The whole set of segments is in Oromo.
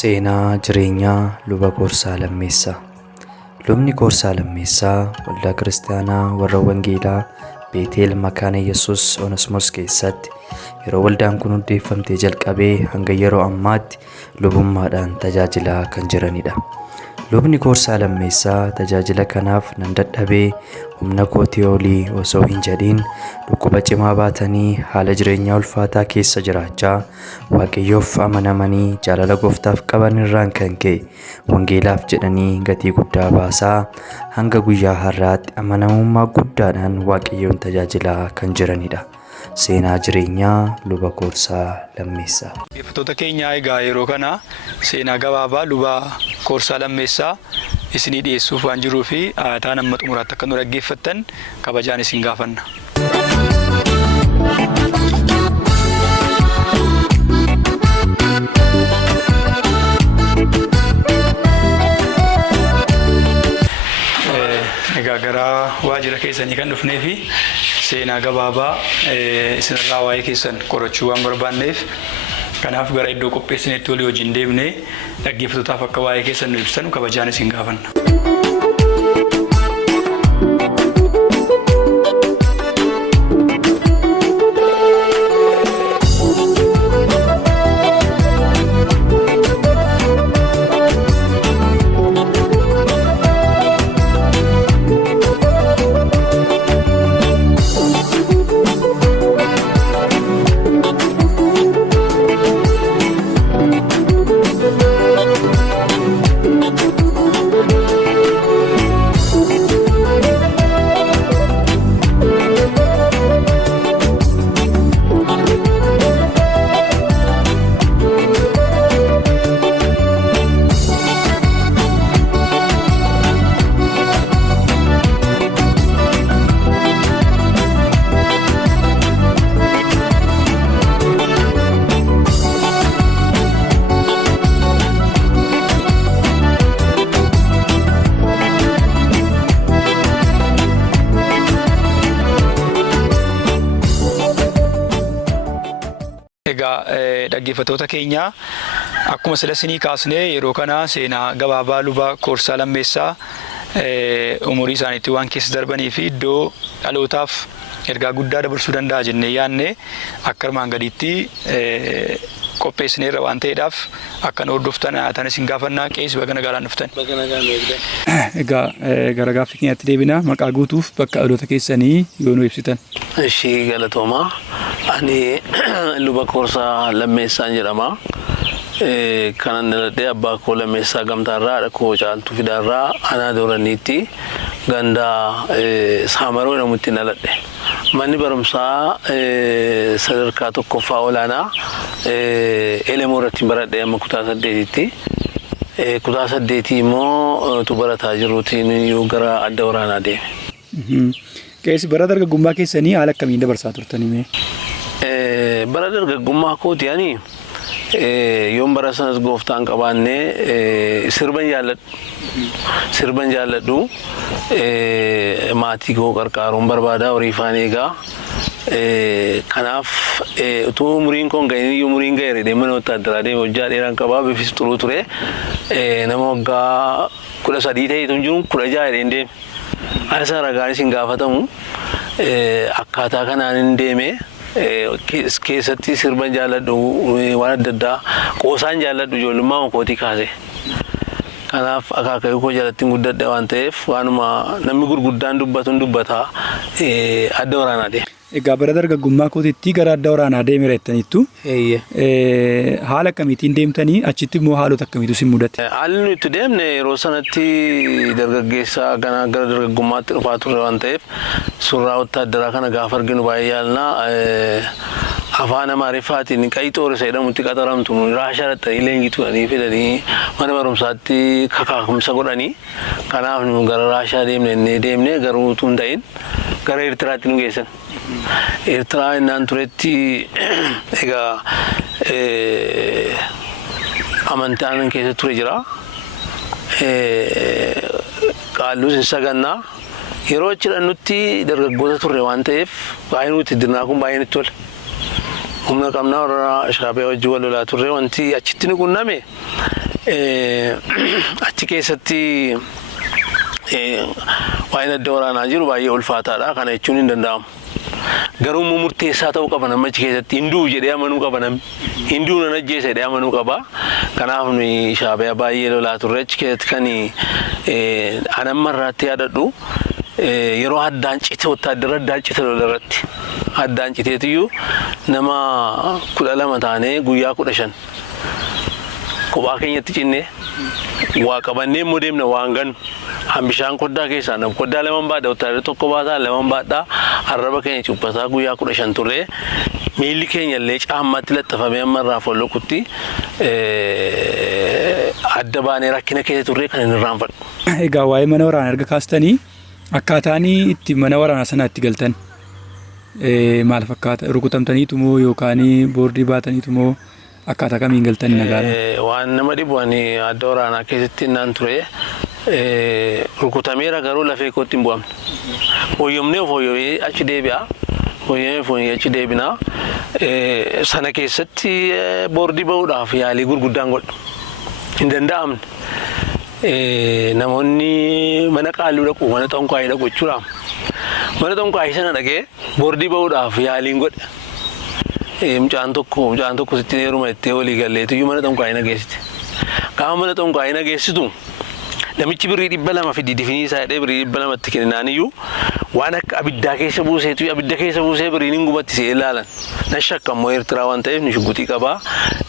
Seenaa jireenyaa luba Koorsaa Lammeessaa. Lubni Koorsaa Lammeessaa waldaa kiristaanaa warra Wangeelaa Beeteel Makaana Yesuus Onesmoos keessatti yeroo waldaan kun hundeeffamtee jalqabee hanga yeroo ammaatti lubummaadhaan tajaajilaa kan jiranidha. Lubni Koorsaa Lammeessaa tajaajila kanaaf nan dadhabee humna kootii olii osoo hin jedhiin dhukkuba cimaa baatanii haala jireenyaa ulfaataa keessa jiraachaa Waaqayyoof amanamanii jaalala Gooftaaf qaban irraan kan ka'e wangeelaaf jedhanii gatii guddaa baasaa hanga guyyaa har'aatti amanamummaa guddaadhaan Waaqayyoon tajaajilaa kan jiranidha. Seenaa jireenyaa luba Koorsaa Lammeessaa. Dhaggeeffattoota keenya egaa yeroo kana seenaa gabaabaa luba Koorsaa Lammeessaa isinii dhiyeessuuf waan jiruu fi aadaa amma xumuraatti akka nu dhaggeeffattan kabajaan isin gaafanna. Egaa gara waajjira keessanii kan dhufnee fi seenaa gabaabaa isinirraa waa'ee keessan qorachuu waan barbaanneef kanaaf gara iddoo qopheessineetti walii wajjin deemnee dhaggeeffattootaaf akka waa'ee keessan nu ibsanu kabajaan isin gaafanna. Dhaggeeffattoota keenya akkuma sila isinii kaasnee yeroo kana seenaa gabaabaa luba Koorsaa Lammeessaa umurii isaaniitti waan keessa darbanii fi iddoo dhalootaaf ergaa guddaa dabarsuu danda'a jennee yaadne akka armaan gadiitti qopheessineerra waan ta'eedhaaf akka nu hordoftan aataan isin gaafannaa qeessi baga nagaadhaan dhuftan. Egaa gara gaaffii keenyatti deebina maqaa guutuuf bakka dhaloota keessanii yoo nu ibsitan. Ishii galatooma. Ani luba Koorsaa Lammeessaan jedhama. Kanan dhaladhee abbaa koo Lammeessaa Gamtaarraa haadha koo Caaltuu Fidaarraa anaa Dooraniitti gandaa Saamaroo jedhamutti dhaladhe. Manni barumsaa sadarkaa tokkoffaa olaanaa Elemoo irratti baradhee amma kutaa 8tti. Kutaa 8 immoo tu barataa jiruutiin gara adda waraanaa deeme. Qeessi bara dargaggummaa keessanii haala akkamiin dabarsaa turtanii? Bara dargaggummaa kooti ani yoon bara sanas gooftaan qabaannee sirban jaalladhu maatii koo qarqaaruun barbaada horii faan eegaa kanaaf utuu umuriin koon ga'anii umuriin ga'eera deemana wotaaddaraa deeme hojjaa dheeraan qabaa bifis xuruu ture nama waggaa 13 ta'eetu jiru 16 jedheen deeme. Asa ragaanis hin gaafatamu akkaataa kanaan hin deeme keessatti sirban jaalladhu waan adda addaa qoosaan jaalladhu ijoollummaa kootii kaase. Kanaaf akaakayyuu koo jalatti guddadhe waan ta'eef waanuma namni gurguddaan dubbata adda waraanaa deeme. Egaa bara dargaggummaa kootiitti gara adda waraanaa deemeera jettaniittu haala akkamiitiin deemtanii achitti immoo haalota akkamiitu isin mudate? Haalli nuyi itti deemne yeroo sanatti dargaggeessaa gara dargaggummaatti dhufaa turre waan ta'eef suuraa wotaaddaraa kana gaafa arginu baay'ee yaalnaa afaan Amaariffaatiin qayxoorisa jedhamutti qaxaramtu raashaa dhattanii leenjitu fedhanii mana barumsaatti kakaafamsa godhanii kanaaf nu gara raashaa deemne garuu utuu hin ta'in gara Eertiraatti nu geessan. Eertiraa innaan turetti egaa amantaan keessa ture jira. Qaalluus hin sagannaa yeroo achi dhannutti dargaggoota turre waan ta'eef baay'ee nuti dirnaa kun baay'ee nutti tole. Humna qabnaa warra shaabee wajjin wal lolaa turre wanti achitti ni qunname achi keessatti waa'een adda waraanaa jiru baay'ee ulfaataadha. Kana jechuun hin danda'amu. Garuu murteessaa ta'uu qaba nama achi keessatti hinduu jedhee amanuu qaba namni. Hinduu nan ajjeese jedhee amanuu qaba. Kanaaf nuyi shaabiyaa baay'ee lolaa turre achi keessatti kan anamma irratti yaadadhu yeroo addaan cite wotaadara addaan cite lolarratti addaan citeetiyyuu nama 12 taanee guyyaa 15 kophaa keenyatti cinnee waa qabannee immoo deemna waan gannu. Bishaan koddaa keessaa nam koddaa lamaan baadha wotaadara tokko baataa lamaan baadhaa arraba keenya cubbataa guyyaa 15 turre miilli keenya illee caammaatti laxxafamee amma irraa folloqutti adda baanee rakkina keessa turre kan hin irraanfadhu. Egaa waa'ee mana waraanaa erga kaastanii akkaataanii itti mana waraanaa sana itti galtan maal fakkaata? Rukutamtaniitu moo yookaan boordii baataniitu moo akkaataa kamiin galtan nagaadha? Waan nama dhibu ani adda waraanaa keessatti naan ture. Rukutameera garuu lafee kootti hin bu'amne. Fooyyomnee fooyyomee achi deebi'a. Fooyyomee achi deebina. Sana keessatti boordii ba'uudhaaf yaalii gurguddaan godhu. Hin danda'amne. Namoonni mana qaaluu dhaqu, mana xonqaayii dhaqu jechuudha. Mana xonqaayii sana dhaqee boordii ba'uudhaaf yaaliin godhe. Mucaan tokko sitti heeruma itti walii galleetu mana xonqaayii nageessite. Gaafa mana xonqaayii nageessitu namichi birrii 200 fidi difinii isaa jedhee birrii 200 itti kennaaniyyuu waan akka abiddaa keessa buuseetu abidda keessa buusee birriin hin gubatti see ilaalan. Na shakka immoo Eertiraa waan ta'eef ni shugguxii qabaa.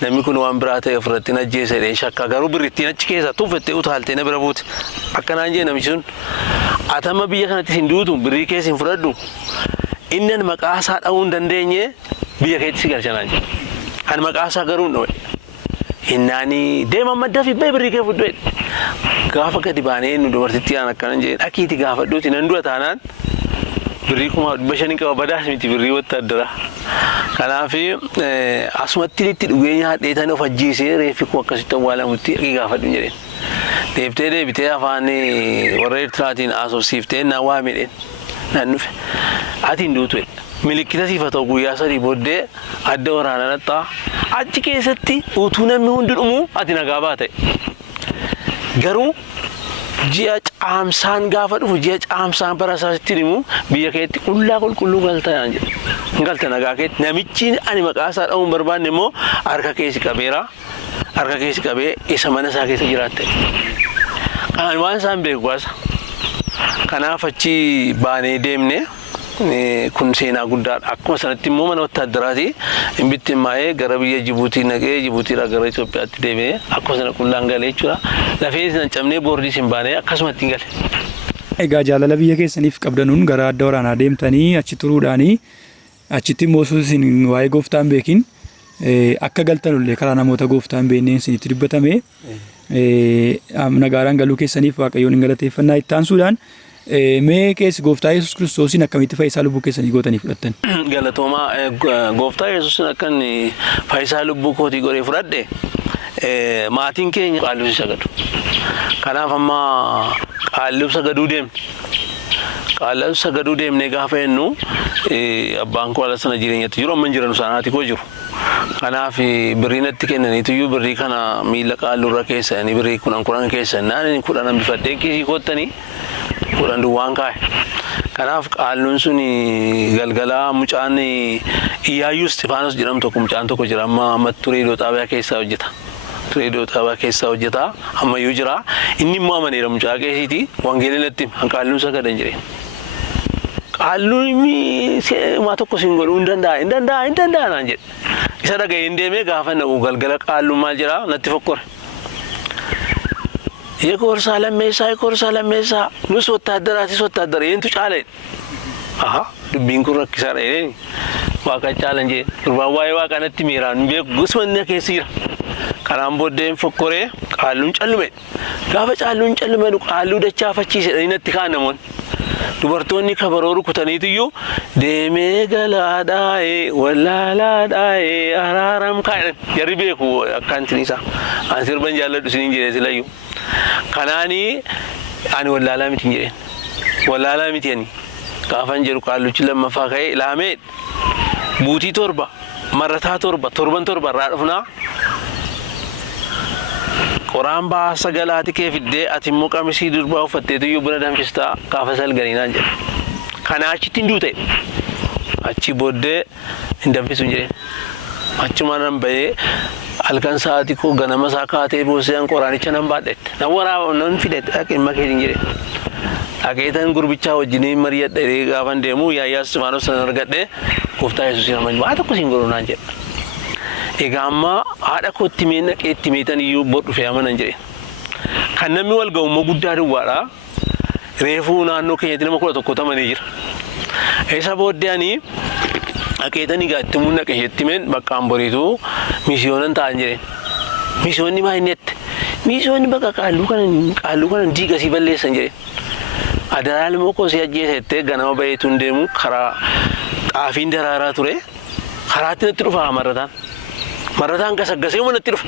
Namni kun waan biraa ta'e ofirratti na ajjeese jedhee shakka garuu birrittiin achi keessa tuuffettee utaaltee na bira buute. Akkanaan jee namichi sun atama biyya kanatti hin duutu birrii keessa hin fudhadhu. Inni an maqaa isaa dha'uu hin dandeenye biyya keetti si galchanaa jee. An maqaa isaa garuu hin dhoo'e. Hinnaani deema maddaa fi baay'ee birrii kee fudhu. Gaafa gadi baanee nu dubartittii aan akkanan jedhe dhaqiiti gaafadhuuti nan dura taanaan birrii 500 qaba badaas miti birrii wotaadara. Kanaaf asumatti itti dhugee nyaadheetan of ajjiisee reeffi koo akkasitti awwaalamutti dhaqii gaafadhu jedheen. Deebitee afaan warra Eertiraatiin asoosiiftee na waa midheen nan dhufe. Ati hin duutu milikkita siifa ta'u guyyaa 3 booddee adda waraanaa dhaxxaa achi keessatti utuu namni hundi dhumu ati nagaa baate. Garuu ji'a caamsaan gaafa dhufu ji'a caamsaan barasaasitti himu biyya keetti qullaa qulqulluu galtaan jedhu. Galta nagaa keetti namichi ani maqaa isaa dha'uun barbaanne immoo harka keessi qabeera. Harka keessi qabee isa mana isaa keessa jiraatte. Kan waan isaan beeku baasa. Kanaaf achi baanee deemne kun seenaa guddaadha. Akkuma sanatti immoo mana wotaadaraati hin bittimmaa'ee gara biyya Jibuutii naqee Jibuutiirraa gara Itoophiyaatti deemee akkuma sana qullaan galee jechuudha. Lafee isin cabnee boordii sin baanee akkasumatti hin gale. Egaa jaalala biyya keessaniif qabdanuun gara adda waraanaa deemtanii achi turuudhaanii achitti immoo isin waa'ee gooftaan beekin akka galtanullee karaa namoota gooftaan beekneen isinitti dubbatame nagaadhaan galuu keessaniif Waaqayyoon hin galateeffannaa itti aansuudhaan mee keessi gooftaa Yesuus Kiristoosiin akkamitti fayyisaa lubbuu keessanii gootanii fudhattan? Galatoomaa gooftaa Yesuusin akkan fayyisaa lubbuu kootii godhee fudhadhe maatiin keenya qaalluu sagadu. Kanaaf amma qaalluu sagaduu deemne. Qaalluu sagaduu deemnee gaafa jennu abbaan koo ala sana jireenyatti jiru amma hin jiran isaanaati koo jiru. Kanaaf birrii natti kennaniituyyuu birrii kana miila qaalluurra keessanii birrii 10 keessan naani 10 bifadhee kiisii koottanii 10 duwwaan kaa'e. Kanaaf qaalluun sun galgalaa mucaan Iyyaayuu Istifaanos jedhamu tokko mucaan tokko jira amma Tureedoo xaabiyaa keessaa hojjeta. Tureedoo xaabiyaa keessaa hojjeta ammayyuu jira. Inni immoo amaneera mucaa keessiiti wangeelatti qaalluun sagadan jedhee. Qaalluun maa tokko sin godhuu hin danda'a naan jedhe. Isa dhaga'ee hin deemee gaafa na'u galgala qaalluun maal jedhaa natti fokkore. Yekoorsaa lammeessaa nus wotaaddaraatis wotaaddaree eentu caalee. Dubbiin kun rakkisaadha jedheen waaqa caalan jee durbaan waa'ee waaqa natti miiraan beeku gosmanni keessa jira. Kanaan booddeen fokkoree qaalluun callume. Gaafa qaalluun callume qaalluu dachaafachiisedha natti kaan namoonni. Dubartoonni kabaroo rukutaniitiyyuu deemee galaadhaa'ee wallaalaadhaa'ee araaram kaa'edhan jarri beeku akkaantiin isaa. Ani sirban jaalladhu isiniin jedhee silayyuu. Kanaanii ani wallaalaa miti hin jedheen. Wallaalaa miti ani. Gaafan jedhu qaalluchi lammaffaa ka'ee ilaamee buutii 7 marrataa 7 torban irraa dhufnaa qoraan baasa galaati kee fiddee ati immoo qamisii durbaa uffatteetu iyyuu buna danfistaa gaafa salganiinaan jedhe. Kana achitti hin duute. Achi booddee hin danfisu jedheen. Achuma nan bahee halkan sa'aatii koo ganama isaa kaatee booseen qoraanicha nan baadhette. Nan waraaba nan fidette dhaqee makeetiin jedheen. Dhaqeetan gurbichaa wajjiniin mari'adhee gaafa deemu Yaayyaa Istifaanos san argadhee Gooftaa Yesuusiin amanu waa tokko siin godhu naan jedhe. Egaa amma haadha kootti mee naqee itti meetan iyyuu bodhu fee amanan jedheen. Kan namni wal ga'u immoo guddaa duwwaadha. Reefuu naannoo keenyatti nama 11 tamanii jira. Isa booddee ani dhaqeetan egaa itti mun naqee itti meen baqqaan boriitu misiyoonan ta'an jedheen. Misiyoonni maa inni jette? Misiyoonni bakka qaalluu kana diigasii balleessan jedheen. Adaraan immoo kosii ajjeesettee ganama baheetuun deemu karaa xaafiin daraaraa ture. Karaatti natti dhufa marrataan. Marrataan gasaggasee natti dhufa.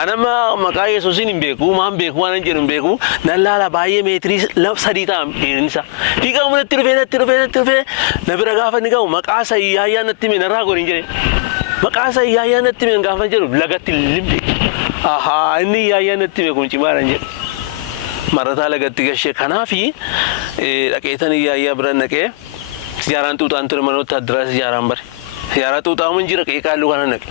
Anama maqaa Yesuusiin hin beeku, maan beeku waan hin jedhu hin beeku. Nan laala baay'ee meetirii 3 ta'a dheerinsa. Fiigamu natti dhufee na bira gaafa inni gahu maqaa isaa Yaayyaa natti hime narraa godhin jedhe. Maqaa isaa Yaayyaa natti hime gaafa jedhu lagatti limte. Ahaa inni Yaayyaa natti hime kun cimaadhaan jedhe. Marrataa lagatti gashee kanaafi dhaqeetan Yaayyaa bira naqee siyaaraan xuuxaan ture manoota addaraa siyaaraan bare. Siyaaraa xuuxaa mun jira qe'ee qaalluu kana naqe.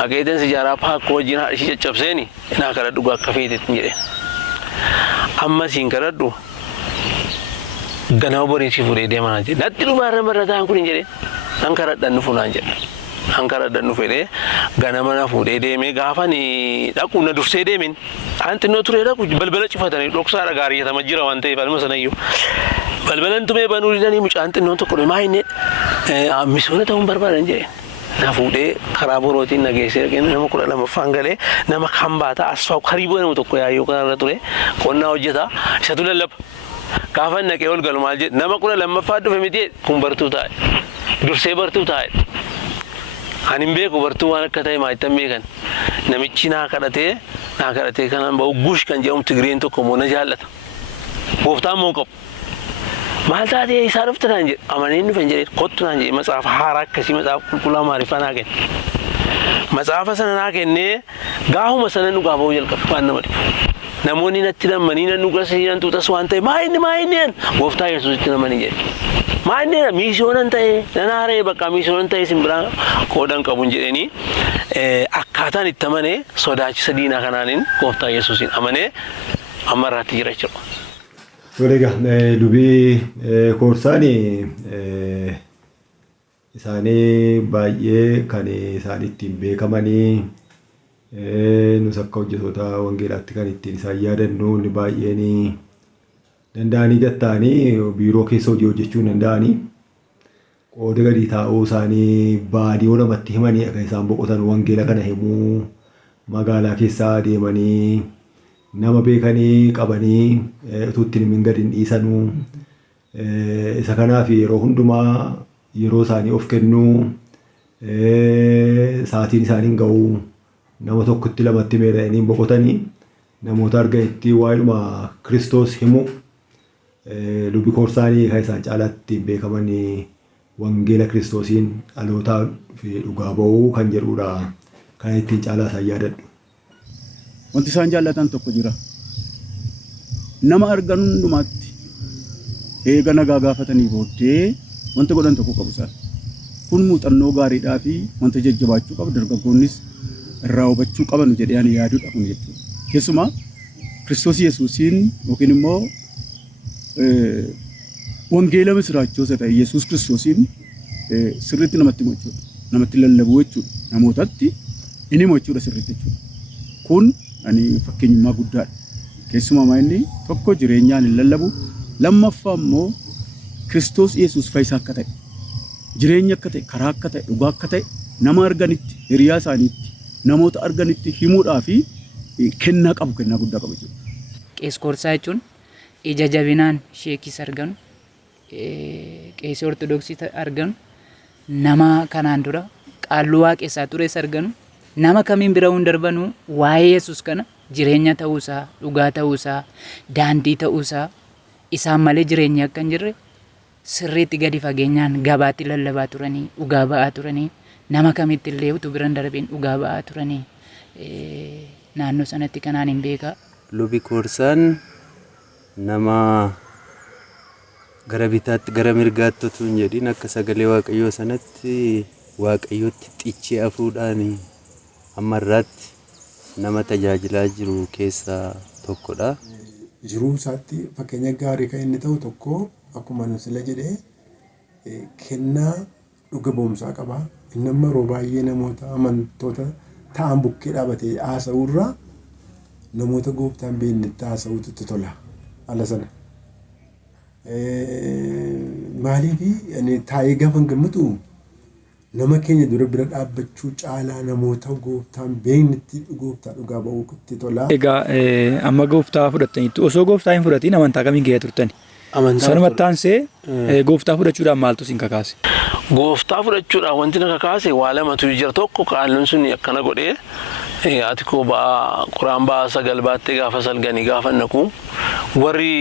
Dhaqeetan siyaaraa paakoo wajjin haadhishii caccabseeni naa kadhadhu akka feetetti jedhe. Amma siin kadhadhu ganama boriinsi fuudhee deemaa jedhe. Natti dhufaarra marrataan kun hin jedhe. Nan kadhadhan dhufu naan jedhe. Nan kadhadhan dhufu jedhee ganama na fuudhee deemee gaafa ni dhaqu na dursee deemin. Aan xinnoo turee dhaqu balbala cufatanii dhoksaadha gaariyyatama jira waan ta'eef alma sanayyuu. Balbalan tumee banuu didanii mucaan xinnoon tokko maa inni misoona ta'uun barbaadan jedhe. Na fuudhee karaa borootiin na geessee nama 12ffaan galee nama kan baata asfaa hariiboo nama tokko yaayyoo kanarra ture qonnaa hojjeta isatu lallaba. Gaafa naqee ol galu maal jedhe nama 12ffaa dhufe miti kun bartuu taa'e. Dursee bartuu taa'e. Ani hin beeku bartuu waan akka ta'e maayittan beekan. Namichi naa kadhatee kanaan ba'u guush kan jedhamu Tigireen tokko immoo na jaallata. Gooftaan moo qabu. Maal taatee isaa dhufte naan jedhe amaneen dhufe jedhee kottu naan jedhe matsaafa haaraa akkasii matsaafa qulqullaa maariffaa naa kenne. Matsaafa sana naa kennee gaahuma sana dhugaa ba'uu jalqabe waan nama dhibu. Namoonni natti nammanii nan dhugas nan tuutas waan ta'e maa inni Gooftaa Yesuusitti namanii jedhe. Maa inni misiyoonan ta'e nan haaree bakka misiyoonan ta'e simbiraa qoodan qabuun jedhanii akkaataan itti amanee sodaachisa diinaa kanaaniin Gooftaa Yesuusiin amanee amma irraatti jira jechuudha. Egaa dubbii koorsaanii isaanii baay'ee kan isaan ittiin beekamanii nus akka hojjetoota wangeelaatti kan ittiin isaan yaadannu inni baay'een danda'anii gatta'anii biiroo keessa hojii hojjechuu danda'anii qooda gadi taa'uu isaanii baadiyoo namatti himanii akka isaan boqotan wangeela kana himuu magaalaa keessaa deemanii nama beekanii qabanii utuu ittiin himin gadi hin dhiisanuu isa kanaaf yeroo hundumaa yeroo isaanii of kennuu sa'aatiin isaaniin ga'uu nama tokkotti lamatti meedhanii boqotanii namoota arganitti waa'idhuma Kiristoos himu dubbii koorsaanii kan isaan caalaatti beekamanii wangeela Kiristoosiin dhalootaa fi dhugaa ba'uu kan jedhudha kan ittiin caalaa isaan yaadadhu. Wanti isaan jaallatan tokko jira. Nama argan hundumaatti eega nagaa gaafatanii booddee wanta godhan tokko qabu isaan. Kun muuxannoo gaariidhaa fi wanta jajjabaachuu qabu dargaggoonnis irraa hubachuu qaban jedhee ani yaaduudha kun jechuudha. Keessumaa Kiristoos Yesuusiin yookiin immoo wangeela misiraachosa ta'e Yesuus Kiristoosiin sirriitti namatti himu jechuudha. Namatti lallabuu jechuudha. Namootatti inni himu jechuudha sirriitti jechuudha. Kun ani fakkeenyummaa guddaadha. Keessumaa inni tokko jireenyaan hin lallabu. Lammaffaa immoo Kiristoos Yesuus fayyisaa akka ta'e, jireenya akka ta'e, karaa akka ta'e, dhugaa akka ta'e nama arganitti, hiriyaa isaaniitti, namoota arganitti himuudhaa fi kennaa guddaa qabu jechuudha. Qees koorsaa jechuun ija jabinaan sheekis arganu, qeesii ortodoksii arganu, nama kanaan dura qaalluu waaqessaa tures arganu. Nama kamiin bira hin darbanu waa'ee Yesuus kana jireenya ta'uusaa, dhugaa ta'uusaa, daandii ta'uusaa isaan malee jireenya akka hin jirre sirriitti gadi fageenyaan gabaatti lallabaa turanii, dhugaa ba'aa turanii, nama kamitti illee utuu bira hin darbin dhugaa ba'aa turanii naannoo sanatti kanaan hin beekaa. Lubi Koorsaan nama gara bitaatti gara mirgaatti utuu hin jedhin akka sagalee Waaqayyoo sanatti Waaqayyootti xichee afuudhaan amma irraatti nama tajaajilaa jiru keessaa tokkodha. Jiruu isaatti fakkeenya gaarii kan inni ta'u tokko akkuma sila jedhee kennaa dhuga boomsaa qaba. Inni amma yeroo baay'ee namoota amantoota ta'an bukkee dhaabatee haasa'uurraa namoota gooftaan beeknetti haasa'uutu tola ala sana. Maaliif taa'ee gaafa gammatu nama keenya dura bira dhaabbachuu caalaa namoota gooftaan beeknetti gooftaa dhugaa ba'uutti tola. Egaa amma gooftaa fudhattaniitu osoo gooftaa hin fudhatiin amantaa kamiin gahee turtani? Sanumatti aansee gooftaa fudhachuudhaan maaltu isin kakaase? Gooftaa fudhachuudhaan wanti na kakaase waa lamatu jira. Tokko qaalluun sun akkana godhee ati koo ba'aa quraan ba'aa sagal baattee gaafa salganii gaafa naqu warri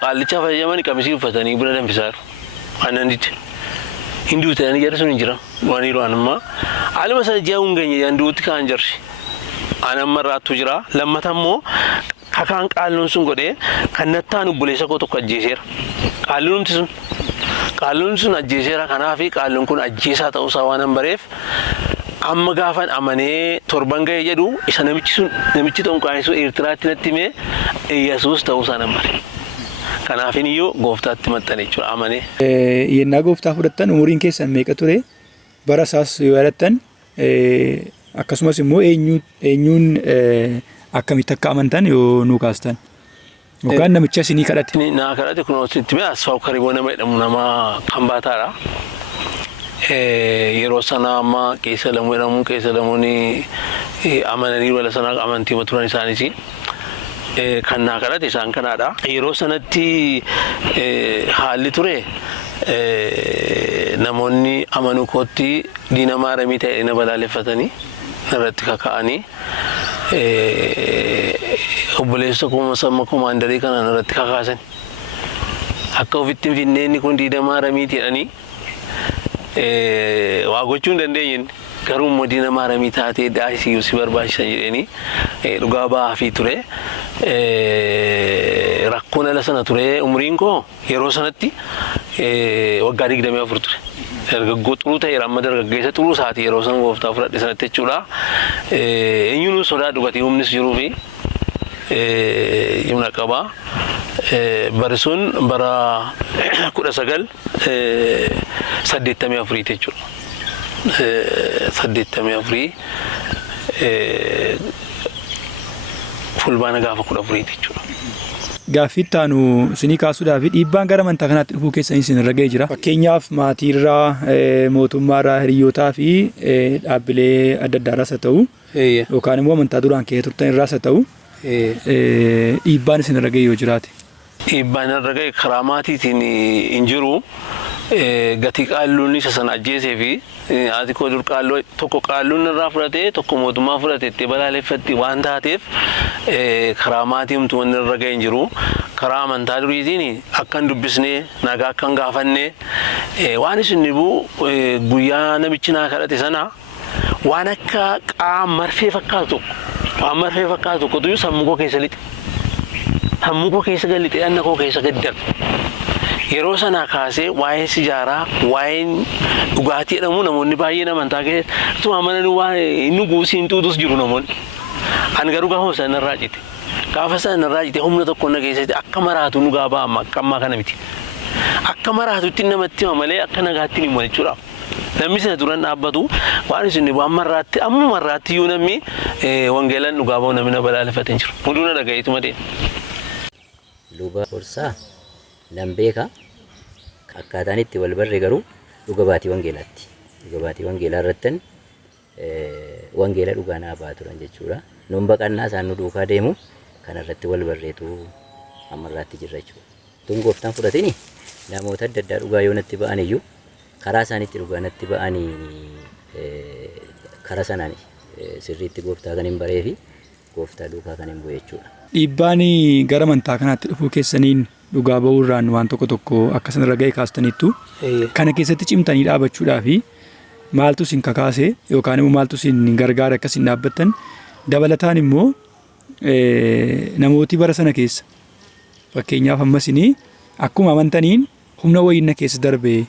qaallicha fayyadaman qamisii uffatanii bira danfisaa jiru. Ananditti hinduu ta'anii jarri sun hin jiran waan yeroo anammaa haaluma sana ji'a hungeenye yanduutti kaan jarri anamma irraattu jira. Lammata immoo kakaan qaalluun sun godhee kan nattaan obboleessa koo tokko ajjeeseera. Qaalluun sun ajjeeseera. Kanaaf qaalluun kun ajjeesaa ta'uusaa waan hin bareef amma gaafan amanee torban ga'ee jedhu isa namichi tonqaan sun Eertiraatti natti himee Yesuus ta'uusaa hin bare. Kanaaf iyyuu gooftaatti maxxane jechuudha amanee. Yennaa gooftaa fudhattan umuriin keessan meeqa ture? Bara isaas yoo yaadattan akkasumas immoo eenyuun akkamitti akka amantan yoo nuu kaastan? Yookaan namicha isinii kadhate? Naa kadhate kun itti mee Asfaaw Kariboo nama jedhamu nama kan baataadha. Yeroo sana amma keessa lamuu jedhamu keessa lamuun amananii wala sana amantii turan isaanis kan naa kadhate isaan kanaadha. Yeroo sanatti haalli ture namoonni amanuu kootti diina maaramii ta'e na balaaleffatanii irratti kaka'anii obboleessa kuma komaandarii kanaan irratti kakaasan akka ofitti hin finneenni kun diina maaramiiti jedhanii waa gochuu hin dandeenye. Garuu immoo diina maaramii taatee daa'isiyyuu si barbaachisan jedhanii dhugaa ba'aa fi ture. Rakkoon ala sana ture umriin koo yeroo sanatti waggaa 24 ture. Dargaggoo xuruu ta'eera amma dargaggeessa xuruu isaati yeroo sana gooftaa fudhadhe sanatti jechuudha. Eenyuun sodaa dhugatii humnis jiruu fi himna qaba. Bari sun bara 1984 jechuudha. 84 fulbaana gaafa 14 jechuudha. Gaaffii itti aanu isinii kaasuudhaaf dhiibbaan gara amantaa kanaatti dhufuu keessanii isin irra ga'ee jira. Fakkeenyaaf maatiirraa, mootummaarraa, hiriyootaa fi dhaabbilee adda addaarraas haa ta'u yookaan immoo amantaa duraan ka'ee turtan irraas haa ta'u dhiibbaan isin irra ga'e yoo jiraate. Dhiibbaan irra ga'e karaa maatiitiin hin jiru. Gatii qaalluun isa sana ajjeesee fi ati koo dur qaalloo tokko qaalluun irraa fudhatee tokko mootummaa fudhatee itti balaaleffatti waan taateef karaa maatii humtuu wanni irra ga'e hin jiru. Karaa amantaa duriitiin akka hin dubbisnee nagaa akka hin gaafannee waan isin dhibuu guyyaa namichi naa kadhate sana waan akka qaama marfee fakkaatu tokkotu sammuu koo keessa lixe. Sammuu koo keessa galite anna koo keessa gaddarbe. Yeroo sana kaasee waa'ee sijaaraa, waa'ee dhugaatii jedhamu namoonni baay'een amantaa keessatti amananii waan inni guusii hin tuutus jiru namoonni. Ani garuu gaafa sana irraa cite. Gaafa sana irraa cite humna tokko na keessatti akka maraatu nu gaabaa amma akka ammaa kana miti. Akka maraatutti namatti hima malee akka nagaatti hin himu jechuudha. Namni sana duran dhaabbatu waan isin ammarraatti ammumarraatti iyyuu namni wangeelaan dhugaa bahu namni na balaaleffate hin jiru. Hunduu na dhagayeetuma deema. Luba Koorsaa nan beeka akkaataan itti wal barre garuu dhuga baatii wangeelaatti. Dhuga baatii wangeelaa irrattan wangeela dhugaa naa ba'aa turan jechuudha. Nuun baqannaa isaan nu duukaa deemu kanarratti wal barreetu ammarraatti jirra jechuudha. Tun gooftaan fudhatini namoota adda addaa dhugaa yoo natti ba'an iyyuu karaa isaaniitti dhugaa natti ba'anii karaa sanaan sirriitti gooftaa kan hin baree fi gooftaa duukaa kan hin bu'e jechuudha. Dhiibbaan gara amantaa kanaatti dhufuu keessaniin dhugaa ba'uurraan waan tokko akka sanarra ga'e kaastaniittu kana keessatti cimtanii dhaabachuudhaa fi maaltu isin kakaase yookaan immoo maaltu isin gargaara akka isin dhaabbattan Dabalataan immoo namooti bara sana keessa fakkeenyaaf ammasinii akkuma amantaniin humna wayinna keessa darbee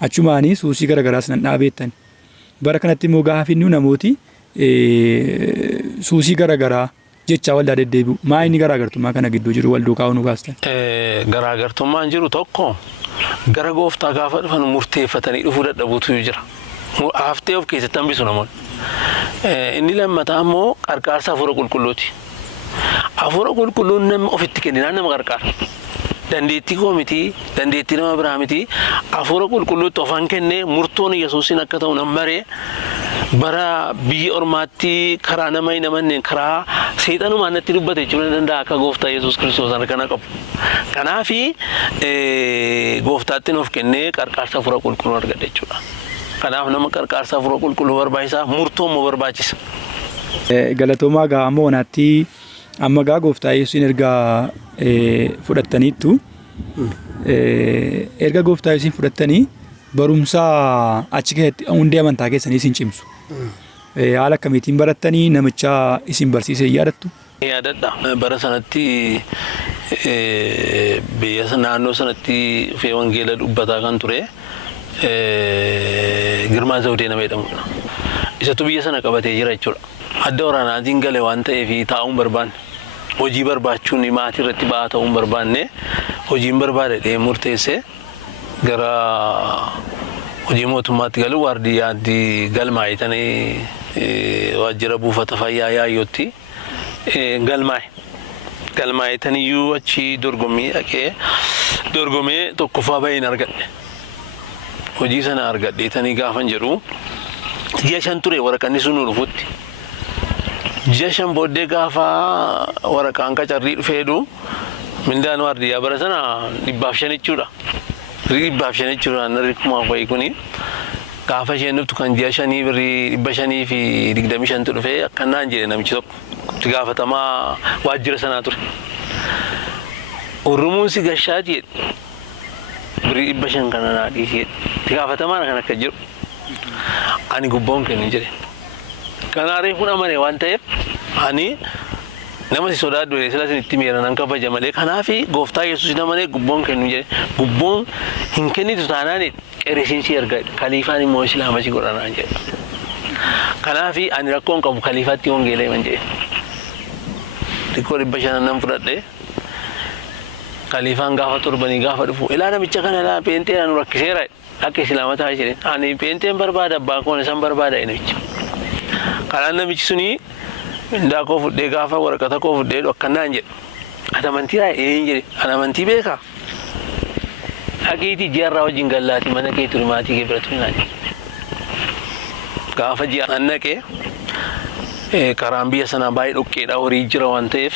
achumaanii suusii garagaraas nan dhaabeettan. Bara kanatti immoo gaafinnu namooti suusii garagaraa jecha waldaa deddeebi'u. Maa inni garaagartummaa kana gidduu jiru wal duukaa nu baastan? Garaagartummaan jiru tokko gara gooftaa gaafa dhufan murteeffatanii dhufuu dadhabuutu jira. Haftee of keessatti hambisu namoonni. Inni lammataa immoo qarqaarsa hafuura qulqulluuti. Hafuura qulqulluun nama ofitti kenninaan nama qarqaara. Dandeettii koo miti, dandeettii nama biraa miti. Hafuura qulqulluutti ofan kennee murtoon Yesuusin akka ta'u nan baree bara biyya ormaatti karaa nama hin amanneen karaa seexanumaan natti dubbate jechuun danda'a akka gooftaa Yesuus Kiristoos kana qabu. Kanaafi gooftaatti of kennee qarqaarsa hafuura qulqulluu argadhe jechuudha. Kanaaf nama qarqaarsa hafuura qulqulluu barbaachisaa, murtoo immoo barbaachisa. Galatoomaa gaa amma wanaatti amma gaa gooftaa Yesuusin erga fudhattaniittu erga gooftaa Yesuusin fudhattanii barumsa achi keessatti hundee amantaa keessanii isin cimsu. Haala akkamiitiin barattanii namicha isin barsiise yaadattu? Yaadadha. Bara sanatti biyya naannoo sanatti dhufee wangeela dubbataa kan ture Girmaa Zawudee nama jedhamudha. Isatu biyya sana qabatee jira jechuudha. Adda waraanaatiin gale waan ta'eef taa'uun barbaanne. Hojii barbaachuun maatii irratti ba'aa ta'uun barbaanne hojiin barbaadadhee murteessee gara hojii mootummaatti galu waardiyyaatti galmaa'itanii waajjira buufata fayyaa Yaayyootti galmaa'itaniyyuu achi dorgommii dhaqee dorgomee tokkoffaa bahiin argadhe. Hojii sana argadheetanii gaafan jedhu ji'a 5 ture waraqanni sun nu dhufutti. Ji'a 5 booddee gaafa waraqaan qacarrii dhufeedhu mindaan waardiyyaa bara sana 500 jechuudha. 500 jechuudha narri kumaaf wayii kuni gaafa isheen dhuftu kan ji'a 5 birrii 525 dhufee akkanaan jedhe namichi tokko itti gaafatamaa waajjira sanaa ture. Oromoon si gashaati jedhe birrii 500 kana naa dhiisi jedhe itti gaafatamaan kan akka jiru ani gubboon kennu jedhe. Kana reefuun amane waan ta'eef ani nama si sodaadhu sila itti miiran kabaja malee kanaafi gooftaa Yesuus namane gubboon kennu jedhe gubboon hin kennitu taanaan qereesiinsi erga kaliifaan immoo islaama si godhanaan jedhe. Kanaafi ani rakkoon qabu kaliifaatti hongeelee man jedhe. Xiqqoo 500 nan fudhadhe kaliifaan gaafa torbanii gaafa dhufu ilaa namicha kana ilaa peenteen anu rakkiseera akka islaama ta'a jedhe ani peenteen barbaada abbaa koon isan barbaada namicha. Kanaan namichi suni mindaa koo fudhee gaafa waraqata koo fudhee akkanaan jedhe ati amantii raa'ee jedhe ani amantii beekaa dhaqiitii ji'arraa wajjin gallaati mana kee ture maatii kee biratti minaa jedhe. Gaafa ji'a annaqee karaan biyya sanaa baay'ee dhoqqeedha horii jira waan ta'eef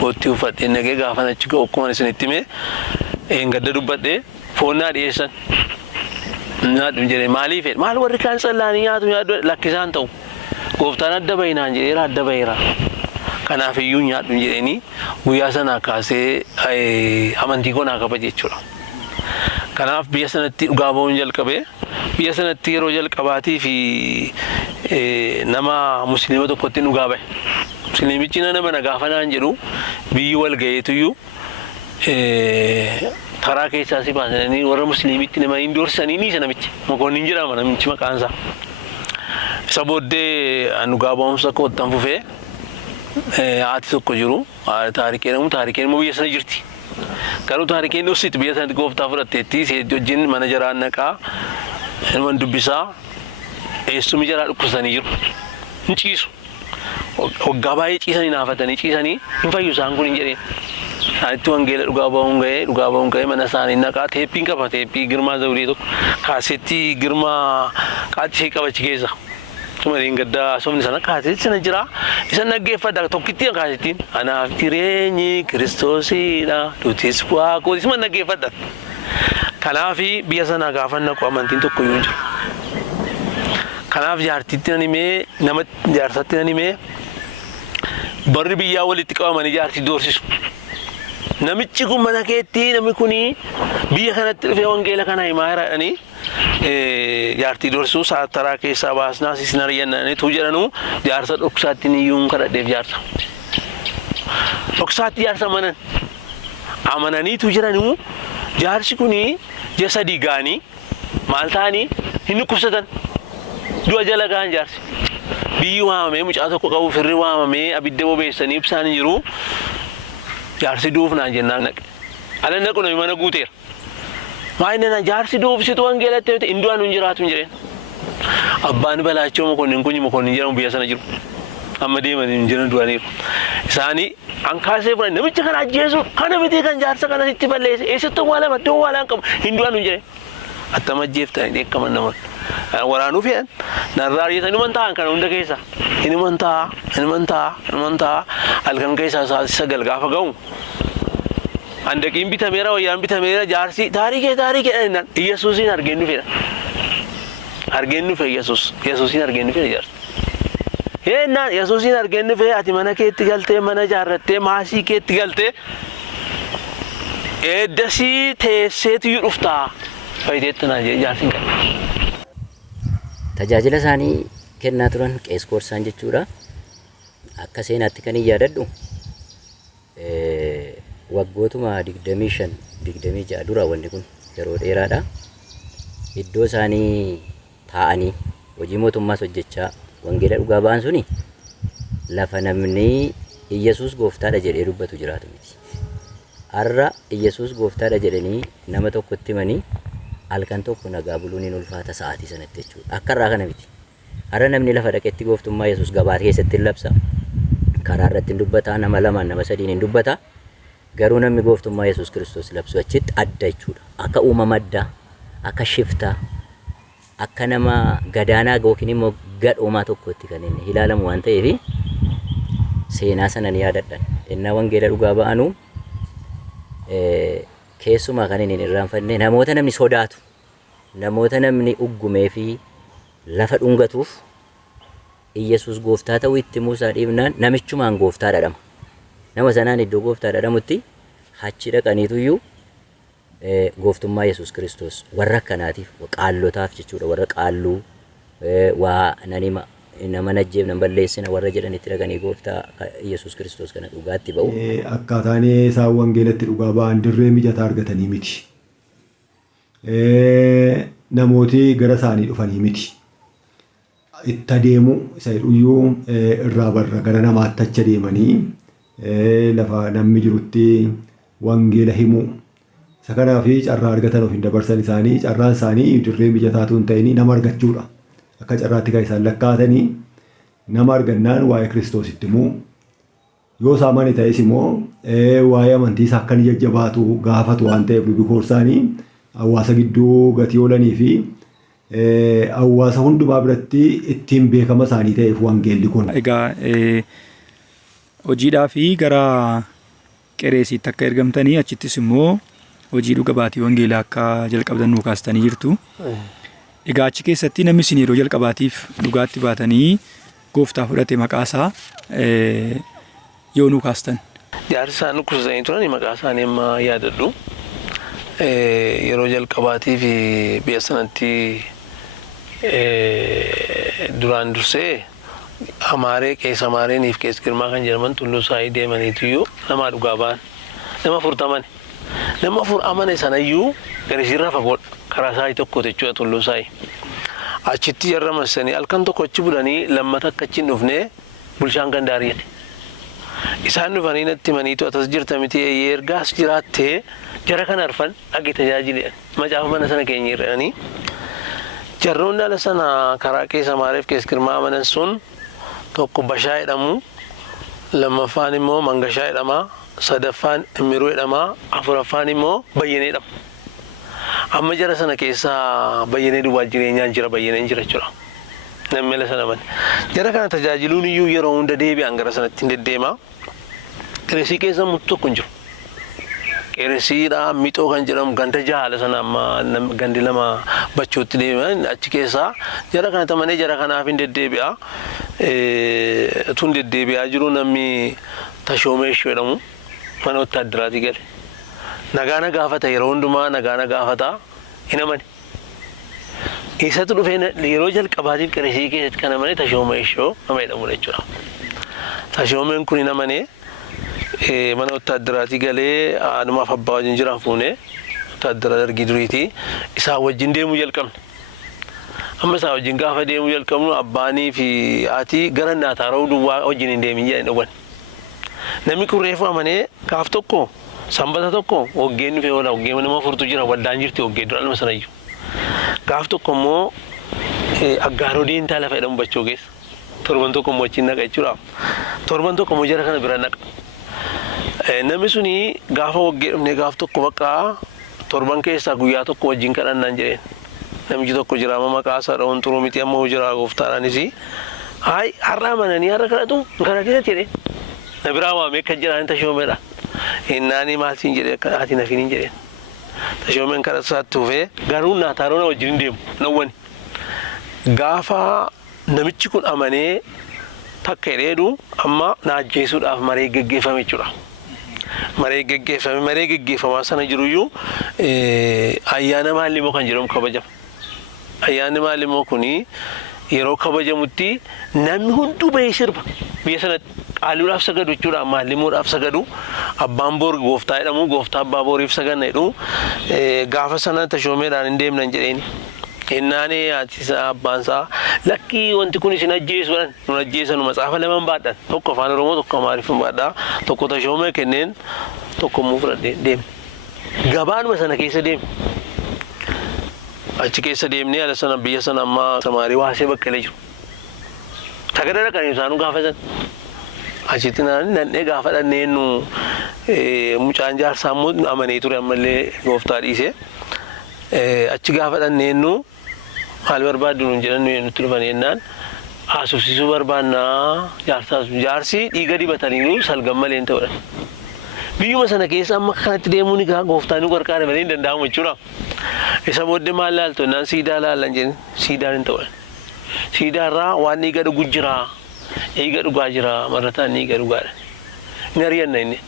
hootti uffadhee nagee gaafa nachi ga'u akkuma isinitti himee gadda dubbadhee foonnaa dhiyeessan nyaadhu jedhee maaliif jedhe maal warri kaan tsallaanii nyaatu lakkisaan ta'u. Gooftaan adda bayinaan jedheera adda bayeera. Kanaaf iyyuu nyaadhu jedheenii guyyaa sana kaasee amantii koo naa kabaje jechuudha. Kanaaf biyya sanatti dhugaa ba'uun jalqabee biyya sanatti yeroo jalqabaatii fi nama musliima tokkotti dhugaa bahe. Musliimichi nama na gaafanaan jedhu biyyi wal gaheetuyyuu karaa keessaa si baasanii warra musliimitti nama hin doorsanii ni isa namichi mokoonnin jedhama namichi maqaansaa. Isa booddee dhugaa ba'umsa koottan fufee haati tokko jiru taarikeen immoo taarikeen immoo biyya sana jirti. Garuu taarikeen dhufsitu biyya sanatti gooftaa fudhatteetti seetti wajjin mana jaraan naqaa ilman dubbisaa eessumi jaraa dhukkubsanii jiru. Hin ciisu. Waggaa baay'ee ciisanii naafatanii ciisanii hin fayyu isaan kun hin jedheen. Itti wangeela dhugaa ba'uun ga'ee mana isaanii naqaa teeppiin qaba teeppii Girmaa Zawudee tokko kaasetti Girmaa qaatishee qabachi keessa. Tumariin gaddaa somni sana kaasetti sana jira isa naggeeffadha tokkitti kaasettiin anaaf jireenyi Kiristoosidha duutis waaqootis man naggeeffadha. Kanaafi biyya sana gaafa naqu amantiin tokko iyyuu jiru. Kanaaf jaartitti nan himee nama jaarsatti nan himee barri biyyaa walitti qabamanii jaartii doorsisu. Namichi kun mana keetti namni kuni biyya kanatti dhufee wangeela kana himaa jiraadhanii jaartii dorsuu saataraa keessaa baasnaa isin ari'annanii tu jedhanu jaarsa dhoksaatti niyyuun kadhadheef jaarsa. Dhoksaatti jaarsa amananiitu jedhanu jaarsi kuni jasa digaanii maal ta'anii hin dhukkubsatan du'a jala gahan jaarsi. Biyyi waamamee mucaa tokko qabu firri waamamee abidda bobeessanii ibsaan jiru jaarsi duufnaan jennaan naqe. Ala naqu nama mana guuteera. Maayinana jaarsi duufsitu wangeelatti ta'e indu'aan hin jiraatu hin jireen. Abbaan balaachoo mokonnin kunyi mokonnin jedhamu biyya sana jiru. Amma deemanii hin jiran du'aniiru. Isaanii ankaasee furan namicha kana ajjeesu kana miti kan jaarsa kana sitti balleesse eessatti waa laan qabu hindu'aan hin jireen. Attama ajjeeftan dheekkaman namoonni. Waraanuu fe'an narraa ari'atan inuman ta'an kana hunda keessa inuman ta'a halkan keessaa sa'aatii 9 gaafa ga'u handaqiin bitameera wayyaan bitameera jaarsi taarikee jennaan Yesuusin argeen dhufeera. Argeen dhufe Yesuusin argeen dhufe jaarsi. Yennaan Yesuusin argeen dhufe ati mana keetti galtee mana jaarrattee maasii keetti galtee eeddasii teesseetu dhuftaa fayyiteetti naan jedhe jaarsiin qaba. Tajaajila isaanii kennaa turan qees koorsaan jechuudha. Akka seenaatti kan yaadadhu waggootuma 25-26 dura wanti kun yeroo dheeraadha. Iddoo isaanii taa'anii hojii mootummaas hojjechaa wangeela dhugaa ba'an suni lafa namni Iyyasuus gooftaadha jedhee dubbatu jiraatu miti. Har'a Iyyasuus gooftaadha jedhanii nama tokkotti himanii halkan tokko nagaa buluun hin ulfaata sa'aatii sanatti jechuudha. Akka irraa kana miti. Har'a namni lafa dhaqetti gooftummaa Yesuus gabaa keessatti hin labsa. Karaa irratti hin dubbata, nama lamaan nama sadiin hin dubbata. Garuu namni gooftummaa Yesuus Kiristoos labsu achitti adda jechuudha. Akka uumama addaa, akka shiftaa, akka nama gadaanaa yookiin immoo gadhoomaa tokkotti kan inni ilaalamu waan ta'eef seenaa sana ni yaadadhan. Innaa wangeela dhugaa ba'anu keessumaa kan inni hin irraanfanne namoota namni sodaatu, namoota namni uggumee fi lafa dhungatuuf Iyyasuus gooftaa ta'uu itti muusaa dhiibnaan namichumaan gooftaa dhadhama. Nama sanaan iddoo gooftaa dhadhamutti achi dhaqaniituyyuu gooftummaa Yesuus Kiristoos warra akkanaatiif qaallotaaf jechuudha, warra qaalluu waa nama najjeef nama balleessina warra jedhanitti dhaqanii gooftaa Yesuus Kiristoos kana dhugaatti ba'u. Akkaataan isaan wangeelatti dhugaa ba'an dirree mijataa argatanii miti. Namooti gara isaanii dhufanii miti. Itti adeemu isa dhuyyuu irraa barra gara namaatti achi adeemanii lafa namni jirutti wangeela himu. Isa kanaaf carraa argatan of hin dabarsan isaanii carraan isaanii dirree mijataatu hin ta'in nama argachuudha. Akka carraatti kan isaan lakkaa'atanii nama argannaan waa'ee Kiristoositti immoo yoo saamani ta'es immoo waa'ee amantiis akka inni jajjabaatu gaafatu waan ta'eef lubi koorsaanii hawaasa gidduu gatii oolanii fi hawaasa hundumaa biratti ittiin beekama isaanii ta'eef wangeelli kun. Egaa hojiidhaa fi gara Qereesiitti akka ergamtanii achittis immoo hojii dhuga baatii wangeelaa akka jalqabdan nuu kaastanii jirtu. Egaa achi keessatti namni isin yeroo jalqabaatiif dhugaatti baatanii gooftaa fudhate maqaasaa yoo nuu kaastan. Jaarsi isaan dhukkubsatanii turan maqaa isaanii amma yaadadhu. Yeroo jalqabaatiif biyya sanatti duraan dursee Amaaree Qees Amaareenii fi Qees Girmaa kan jedhaman Tulluu Saayii deemaniituyyuu nama dhugaa ba'an nama 40 nama 4 amane sanayyuu garisiirra fagoodha karaa Saayii tokko jechuudha Tulluu Saayii. Achitti jarra marsanii halkan tokko achi bulanii lammata akka achi hin dhufne bulchaan gandaariidha. Isaan dhufanii natti himaniitu atas jirta miti ergaas jiraattee jara kana arfan dhaqee tajaajilan macaafa mana sana keenya irranii jarroonni ala sana karaa Qees Amaaree fi Qees Girmaa amanan sun tokko Bashaa jedhamu, lammaffaan immoo Mangashaa jedhama, sadaffaan Immiruu jedhama, afuraffaan immoo Bayyenee jedhama. Amma jara sana keessaa Bayyenee duwwaa jireenyaan jira, Bayyeneen jira jechuudha. Namni ala sana mane. Jara kana tajaajiluun iyyuu yeroo hunda deebi'an gara sanatti hin deddeema. Qeresii keessa mutu tokko hin jiru. Qeresiidha mixoo kan jedhamu ganda jahala sana amma gandi lama bachuutti deeman achi keessaa jara kana tamanee jara kanaaf hin deddeebi'a. Tun deddeebi'aa jiru namni Tashoomeeshoo jedhamu mana wotaaddaraatii gale. Nagaa na gaafata yeroo hundumaa nagaa na gaafata hin amane. Isatu dhufee yeroo jalqabaatiif Qaresii keessatti kan amane Tashooma Ishoo nama jedhamu jechuudha. Tashoomeen kun hin amane mana wotaaddaraatii galee haadhumaaf abbaa wajjin jiran fuunee wotaaddaraa dargii duriitii isaa wajjin deemuu jalqabne. Amma isaa wajjin gaafa deemuu jalqabnu abbaanii fi haati gara Naataaroo duwwaa wajjin hin deemin jedhanii dhowwan. Namni kun reefu amanee gaaf tokko sanbata tokko hoggeen dhufee oola hoggeen nama furtu jira waldaan jirti hoggee dura alma sanayyuu. Gaaf tokko immoo aggaaroo diintaa lafa jedhamu bachoo keessa. Torban tokko immoo achiin naqa jechuudha. Torban tokko immoo jara kana bira naqa. Namni suni gaafa hoggee dhufnee gaaf tokko bakka torban keessaa guyyaa tokko wajjin kadhannaan jedheen. Namichi tokko jira amma maqaa isaa dha'uun turuu miti amma hojii gooftaadhaanis. Hayi har'a amananii har'a kadhatu kana keessatti jedhee. Na biraa waamee kan jiraan Tashoomeedha. Innaanii maaltiin jedhee ati nafiin hin jedheen. Tashoomeen karaa isaatti dhufee garuu Naataaroo wajjin hin deemu nawwani. Gaafa namichi kun amanee takka hidheedhu amma na ajjeesuudhaaf maree geggeeffame jechuudha. Maree geggeeffamaa sana jiruyyuu ayyaana maallimoo kan jedhamu kabajama. Ayyaanni maallimoo kuni yeroo kabajamutti namni hunduu bahee sirba biyya sanatti. Qaaluudhaaf sagadu jechuudha maallimuudhaaf sagadu abbaan boor gooftaa jedhamu gooftaa abbaa booriif saganna jedhu gaafa sana Tashoomeedhaan hin deemnan jedheeni. Innaanii haatisaa abbaan isaa lakkii wanti kun isin ajjeesuudhaan nun ajjeesanu matsaafa lamaan baadhan tokko afaan Oromoo tokko Amaariffaan baadhaa tokko Tashoomee kenneen tokko immoo fudhadhee deemne. Gabaanuma sana keessa deemne. Achi keessa deemnee ala sana biyya sana amma Samaarii waasee baqqalee jiru. Tagada dhaqanii isaanuu gaafa sana. Achitti nannee gaafa dhanneennu mucaan jaarsaa immoo amanee ture ammallee gooftaa dhiisee achi gaafa dhanneennu maal barbaaddu nuun jedhan nutti dhufan jennaan haasofsiisuu barbaannaa jaarsi dhiiga dibataniiru salgan malee hin ta'udha. Biyyuma sana keessa amma kanatti deemuun egaa gooftaan nu gargaara malee hin danda'amu jechuudha. Isa booddee maal laaltu jennaan siidaa laallan jedhan siidaan hin ta'udha. Siidaarraa waan dhiiga dhugu jiraa. Dhiiga dhugaa jira marataan dhiiga dhugaadha. Hin ari'anna inni.